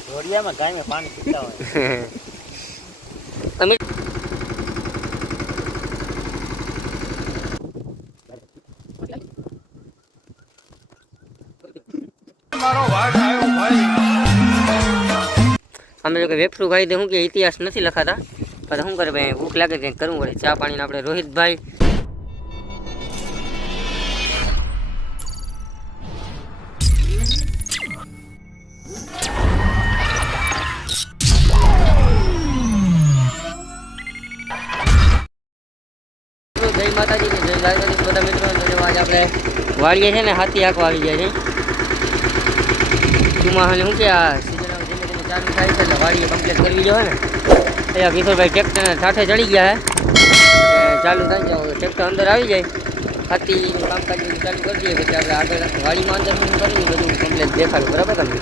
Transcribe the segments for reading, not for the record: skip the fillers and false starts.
ઢોળિયામાં ગાયમાં પાણી પીતા હોય. તમે અમે જો કે વેફરું ખાઈ દે, શું કે ઇતિહાસ નથી લખાતા, પણ શું કરે ભાઈ, ભૂખ લાગે કંઈક કરવું પડે. ચા પાણીને આપણે રોહિતભાઈ જય માતાજી ને જય દ્વારકાધીશ બધા મિત્રોને. તો આજે આપણે વાડીએ છે ને હાથી આંખવા આવી ગયા છે. ચોમાસાને શું કે આ સિઝન ધીમે ધીમે ચાલુ થાય છે એટલે વાડીએ કમ્પ્લીટ કરવી જોઈએ ને. અહીંયા કિશોરભાઈ ટ્રેક્ટરના સાથે ચડી ગયા છે, ચાલુ થાય છે. ટ્રેક્ટર અંદર આવી જાય, હાથીનું કામકાજ ચાલુ કરી દઈએ, પછી આપણે આગળ વાડીમાં અંદર શું કરવું બધું કમ્પ્લીટ દેખાડું. બરાબર તમને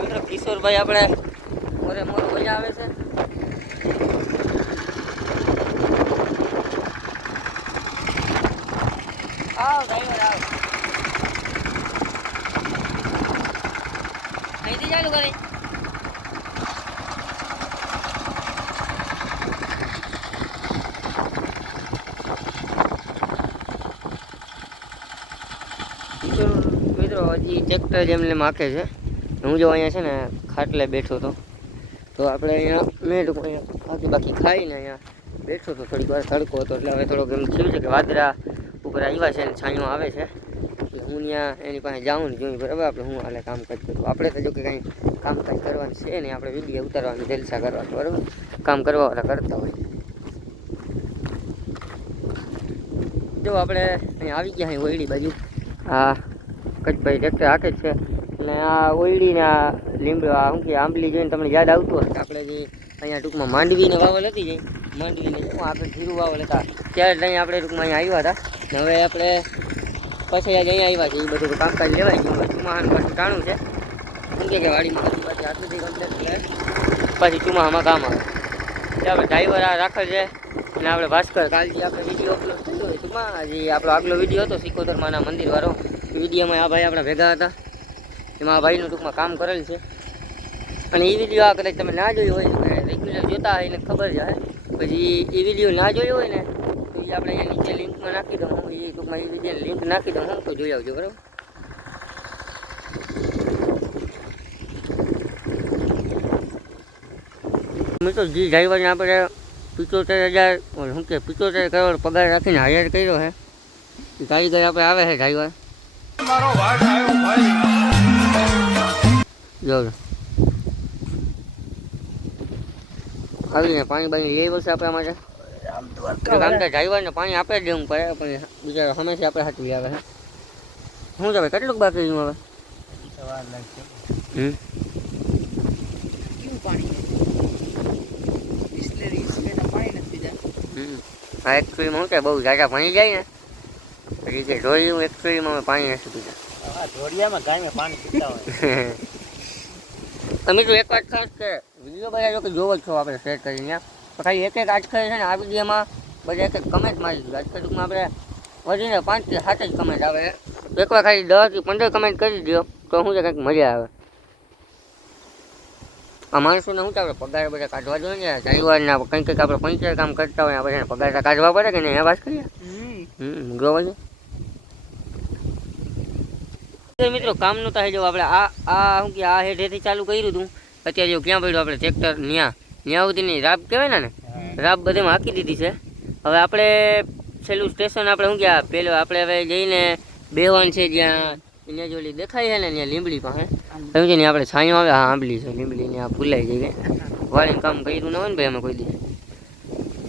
મિત્રો કિશોરભાઈ આપણે મોરે મોર મજા આવે છે. આવ ડ્રાઈવર આવ, અહીંથી ચાલુ કરી. મિત્રો હજી ટ્રેક્ટર જેમને માખે છે. હું જો અહીંયા છે ને ખાટલે બેઠો હતો, તો આપણે અહીંયા મેં લોકો અહીંયા બાકી ખાઈને અહીંયા બેઠો હતો. થોડીક વાર તડકો હતો એટલે હવે થોડોક એમ થયું છે કે વાદળા ઉપર આવ્યા છે અને છાંયો આવે છે, એટલે હું ત્યાં એની પાસે જાઉં ને જોઈ બરાબર આપણે હું હાલે કામકાજ કરું. આપણે તો જો કે કંઈ કામકાજ કરવાનું છે ને, આપણે વિડીયો ઉતારવાની જલસા કરવાનું બરાબર, કામ કરવાવાળા કરતા હોય. જો આપણે અહીંયા આવી ગયા અહીં ઓયડી બાજુ, આ કચ્છભાઈ ટ્રેક્ટર હાકે જ છે. અને આ ઓયડીને આ લીમડો આ શું કે આંબલી જોઈને તમને યાદ આવતું હશે, આપણે જે અહીંયા ટૂંકમાં માંડવીને વાવલ હતી, જઈ માંડવીને શું આપણે જીરું વાવલ હતા ત્યારે જ અહીંયા આપણે ટૂંકમાં અહીંયા આવ્યા હતા. હવે આપણે પછી આજે અહીંયા આવ્યા છે, એ બધું કામકાજ લેવાય ગયું. ચોમાસાનું પાછું ટાણું છે, શું કે વાડીમાં પાછી આટલું કમ્પ્લેટ એટલે પાછી ચોમાસામાં કામ આવે. એટલે આપણે ડ્રાઈવર આ રાખેલ છે અને આપણે ભાસ્કર કાલથી આપણે વિડીયો અપલોડ કર્યો હોય ટૂંકમાં, જે આપણો આગલો વિડીયો હતો સિકોતરમાના મંદિરવાળો, વિડીયોમાં આ ભાઈ આપણા ભેગા હતા, એમાં આ ભાઈનું ટૂંકમાં કામ કરેલ છે. અને એ વિડીયો આ કદાચ તમે ના જોયું હોય, રેગ્યુલર જોતા હોય એને ખબર છે. પછી એ વિડીયો ના જોયો હોય ને તો એ આપણે અહીંયા નીચે લિંકમાં નાખી દઉં, હું એ ટૂંકમાં એ વિડીયોની લિંક નાખી દઉં, હું તો જોઈ આવજો બરાબર. મિત્રો જે ડ્રાઈવરને આપણે 75,000 શું કે 75 કરોડ પગાર રાખીને હાયર કર્યો છે, એ કારીગર આપણે આવે છે ડ્રાઈવર. જો આવીને પાણી બાણી લઈ આવશે આપણા માટે. આમ તો ડ્રાઈવરને પાણી આપે જ દેવું પડે, પણ બિચારો હંમેશા આપણે હાથવી આવે છે. શું છે ભાઈ, કેટલુંક બાકી રહ્યું હવે? હા એકચુઅલીમાં શું છે બહુ ઝાઝા ભણી જાય ને પછી કે જોયું એકચુઅલીમાં અમે પાણી નથી પીતા. ઢોળિયામાં ગાયમાં પાણી પીતા હોય. તમે તો એક વાત ખાસ કે વિડીયો બધા જો કે જોવો જ છો આપણે શેર કરીને, તો ખાલી એક એક આજકાલ છે ને આ વિડીયોમાં બધા એક એક કમેન્ટ મારી દીધું. આજકાલ ટૂંકમાં આપણે વધીને 5 થી 7 જ કમેન્ટ આવે, એકવાર ખાલી 10 થી 15 કમેન્ટ કરી દો તો શું છે કંઈક મજા આવે. આ માણસોને શું આપણે પગાર બધા કાઢવા જોઈએ ને, ડ્રાઈવરના કંઈક કંઈક આપણે પંચર કામ કરતા હોય આપણે પગાર કાઢવા પડે કે નહીં, એ વાત કરીએ. જોવા છે મિત્રો કામનું તો જો આપણે આ શું કે આ હેઠેથી ચાલુ કર્યું હતું, અત્યારે જો ક્યાં પડ્યું આપણે ટ્રેક્ટર ન્યા સુધીની રાબ કહેવાય ને, રાબ બધેમાં હાકી દીધી છે. હવે આપણે છેલ્લું સ્ટેશન આપણે શું કે પેલું આપણે હવે જઈને બેહવાન છે, જ્યાં ત્યાં જોલી દેખાય છે ને ત્યાં લીંબડી પાસે સમજે ને આપણે છાંયો આવે. હા આંબલી છે લીંબડી ને આ ફૂલાઈ જઈ વાળીને કામ કર્યું ના હોય ને ભાઈ અમે કોઈ દી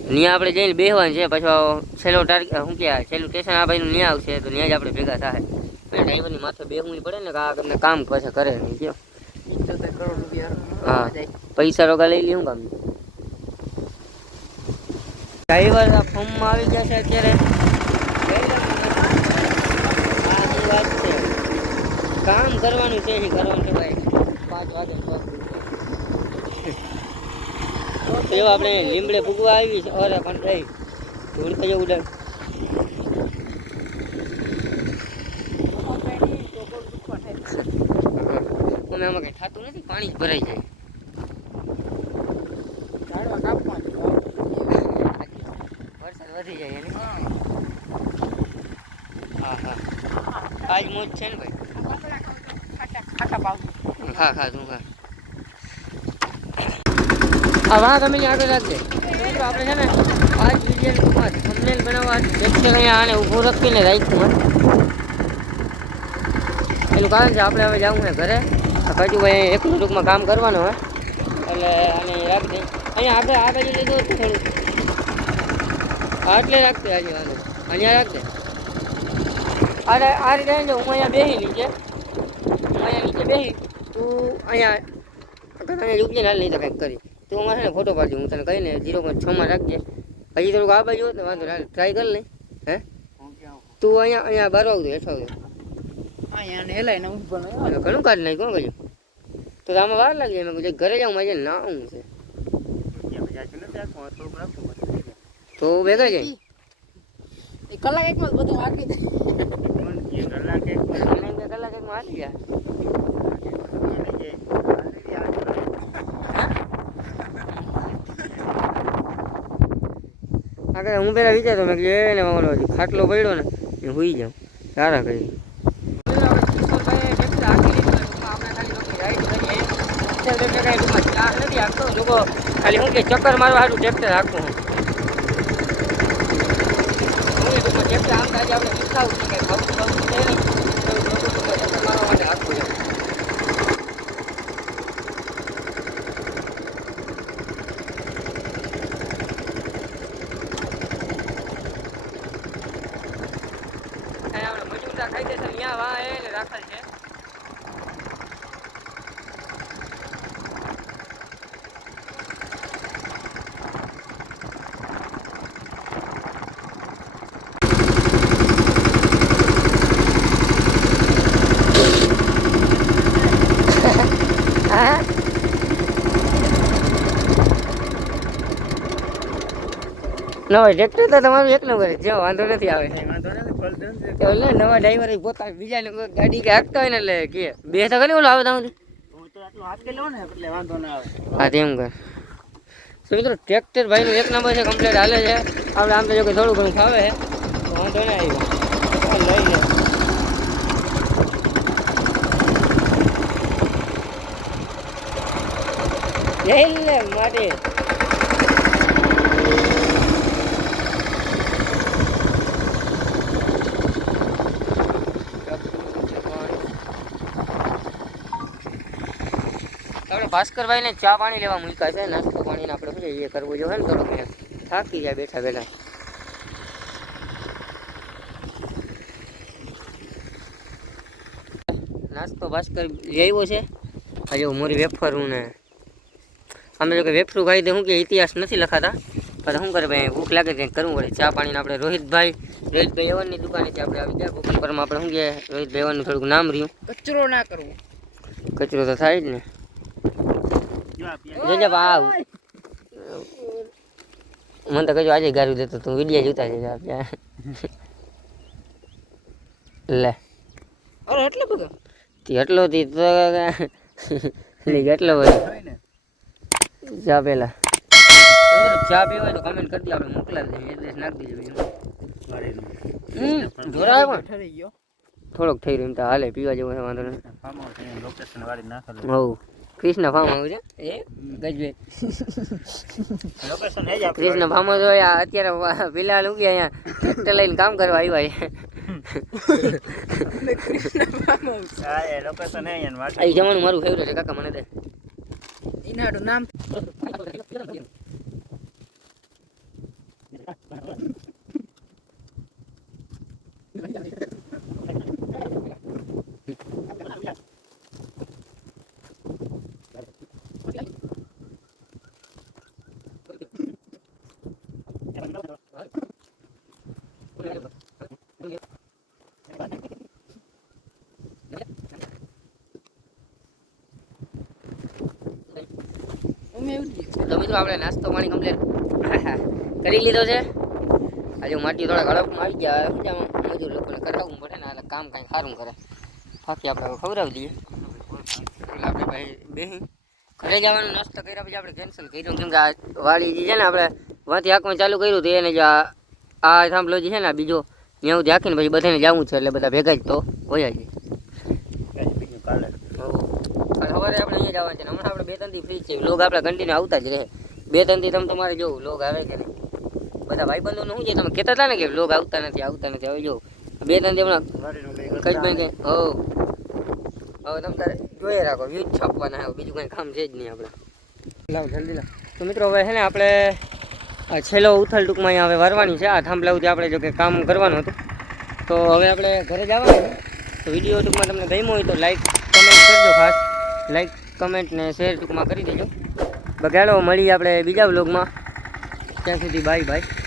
ત્યાં આપણે જઈને બેહવાનું છે. પાછો છેલ્લો ટાર્ગેટ શું કે છેલ્લું સ્ટેશન આ ભાઈનું ત્યાં આવશે તો ત્યાં જ આપણે ભેગા થાય. ડ્રાઈવરની માથે બેહવું પડે ને તમને કામ પાછા કરે નહીં કયો. 75 કરોડ રૂપિયા હા પૈસા રોગા લઈ લે શું કામ. ડ્રાઈવર ફોર્મમાં આવી ગયા છે અત્યારે. વાત છે કામ કરવાનું છે, અહીં કરવાનું છે ભાઈ. 5 વાગે તો આપણે લીમડે ફૂગવા આવી છે. અરે પણ ભાઈ ધૂળ કજો ઉડે ગમે આમાં કંઈ થતું નથી, પાણી જ ભરાઈ જાય. ઝાડવા કાપવા વરસાદ વધી જાય એને. હા હા આજ મોજ છે ને ભાઈ. ખાટા પાવ હા હા તું હા. હા વાહ તમે આગળ રાખજે. મિત્રો આપણે છે ને આજ વિડીયોની ટૂંકમાં થંબનેલ બનાવવા લેક્ચર અહીંયા આને ઊભું રાખીને રાખ્યું. એનું કારણ છે આપણે હવે જવું છે ઘરે. કજુભાઈ એકલું ટૂંકમાં કામ કરવાનું હોય એટલે આને રાખી દઈ. અહીંયા આગળ આ બાજુ લીધું હતું થોડું. હા એટલે રાખતે આજે વાંધો અહીંયા રાખજે. અરે આ રીતે હું અહીંયા બેસી નીચે. હું અહીંયા નીચે બેસી તું અહીંયા અહીંયા રૂપિયા હાલ નહીં તો કંઈક કરી તું અમારે ને ફોટો પાડજો. હું તને કહીને 0.6 રાખજે. હજી થોડુંક આ બાજુ હોત ને વાંધો હાલ ટ્રાય કરી લઈ. હે તું અહીંયા બહાર આવતું હેઠ આવતું અહીંયા હેલાઈને ઊભો ઘણું કાઢ નાખ કોણ કહ્યું તો આમાં વાર લાગી જાય. મેં કીધું ઘરે જાઉં મારે ના આવું છે તો ભેગા જાય કલાક એકમાં બધું આખી દે. કલાક એકમાં હાલી ગયા. આગળ હું પેલા વિચારતો મેં કે એને ઓલો ખાટલો પડ્યો ને એ હોઈ જાઉં સારા કરી. ખાલી હું કે ચક્કર મારવા સારું ટ્રેક્ટર રાખવું ટ્રેક્ટર આમ આજે આપણે વિકસાવું છે કંઈ ખાવું ખાવું છે નહીં ચક્કર મારવા માટે રાખવું છે. આપણે મજૂરતા ખાઈ દેશે ત્યાં વાહ એને રાખેલ છે. નવા ટ્રેક્ટર તો તમારું એક નંબર જો વાંધો નથી આવે. નવા ડ્રાઈવર પોતા બીજાને ગાડી કે હાંકતા હોય ને એટલે કે બે તો કરી ઓલો આવે તમારું હા તેમ કર. તો મિત્રો ટ્રેક્ટર ભાઈનું એક નંબર છે કમ્પ્લીટ હાલે છે. આપણે આમ તો જો કે થોડું ઘણું ફાવે છે તો વાંધો ના આવી લે માટે ભાસ્કરભાઈ ને ચા પાણી લેવા મૂક્યા છે. નાસ્તો પાણીને આપણે શું એ કરવું જોઈએ ને થોડુંક થાકી જાય બેઠા બેઠા. નાસ્તો ભાસ્કર લઈ આવ્યો છે. હજુ મોરી વેફરું ને અમે જો કે વેફરું ખાઈ દે શું કે ઇતિહાસ નથી લખાતા પણ શું કરે ભાઈ ભૂખ લાગે કંઈક કરવું પડે. ચા પાણીને આપણે રોહિતભાઈ એવનની દુકાનેથી આપણે આવી ગયા. ભૂખ પરમાં આપણે શું કે રોહિતભાઈ એવનનું થોડુંક નામ રહ્યું. કચરો ના કરવો. કચરો તો થાય જ ને. જોજે ભાવ મને તો કહેજો આજે ગારું દેતો તું વિડીયો જોતા જજો લે અરે એટલો બધો એટલો થી તો કેટલો બધો ચા પેલા ચા પીવાય તો કમેન્ટ કરી દે આપણે મોકલાવી દઈએ એડ્રેસ નાખી દેજો. જોરાય પણ ઠરી ગયો થોડોક થઈ રહ્યું તો હાલે પીવા જેવું છે વાંધો નહીં. લોકેશન વાળી નાખેલું હવ કૃષ્ણ ફાર્મ હાઉસ છે એ ગજવે લોકેશન હે જ કૃષ્ણ ફાર્મ હાઉસ હોય અત્યારે ફિલહાલ હું કે અહીંયા ટ્રેક્ટર લઈને કામ કરવા આવ્યા છે. હા એ લોકેશન હે અહીંયા વાટ આ જમવાનું મારું ફેવરેટ છે કાકા મને દે એનાડું નામ તો મિત્રો આપણે નાસ્તો પાણી કમ્પ્લીટ કરી લીધો છે. આજે માટી થોડા ગળપમાં આવી ગયા મજૂર લોકોને કરાવવું પડે ને એટલે કામ કાંઈ સારું કરે બાકી આપણે ખવડાવી દઈએ. એટલે આપણે ભાઈ બેહી ઘરે જવાનો નાસ્તો કર્યા પછી આપણે કેન્સલ કર્યું કેમ કે આ વાડી જે છે ને આપણે વાંથી આંકમાં ચાલુ કર્યું હતું એને જ આ થાંભલો જે છે ને બીજો ત્યાં સુધી આંકીને પછી બધાને જવું છે એટલે બધા ભેગા જ તો હોય જ બીજું કાલે સવારે આપણે અહીંયા જવાનું છે ને હમણાં આપણે 2-3 દી ફ્રી છે લોગ આપણે કન્ટિન્યુ આવતા જ રહે 2-3 દી તમે તમારે જોવું લોગ આવે કે નહીં બધા ભાઈબંધોનું શું છે તમે કહેતા હતા ને કે લોગ આવતા નથી હવે જો 2-3 દી હમણાં કઈ ભાઈ કે હવે તમે તારે જોઈએ રાખો વ્યૂઝ છાપવાના આવે બીજું કંઈ કામ છે જ નહીં આપણે લાવ જલ્દી લાવ તો મિત્રો હવે છે ને આપણે આ છેલ્લો ઉથલ ટૂંકમાં અહીંયા હવે વારવાની છે આ થાંભલા સુધી આપણે જો કે કામ કરવાનું હતું તો હવે આપણે ઘરે જવાનું છે તો વિડીયો ટૂંકમાં તમને ગમ્યો હોય તો લાઈક કમેન્ટ કરજો ખાસ લાઈક કમેન્ટ ને શેર ટૂંકમાં કરી દેજો બગાડો મળીએ આપણે બીજા વ્લોગમાં ત્યાં સુધી બાય બાય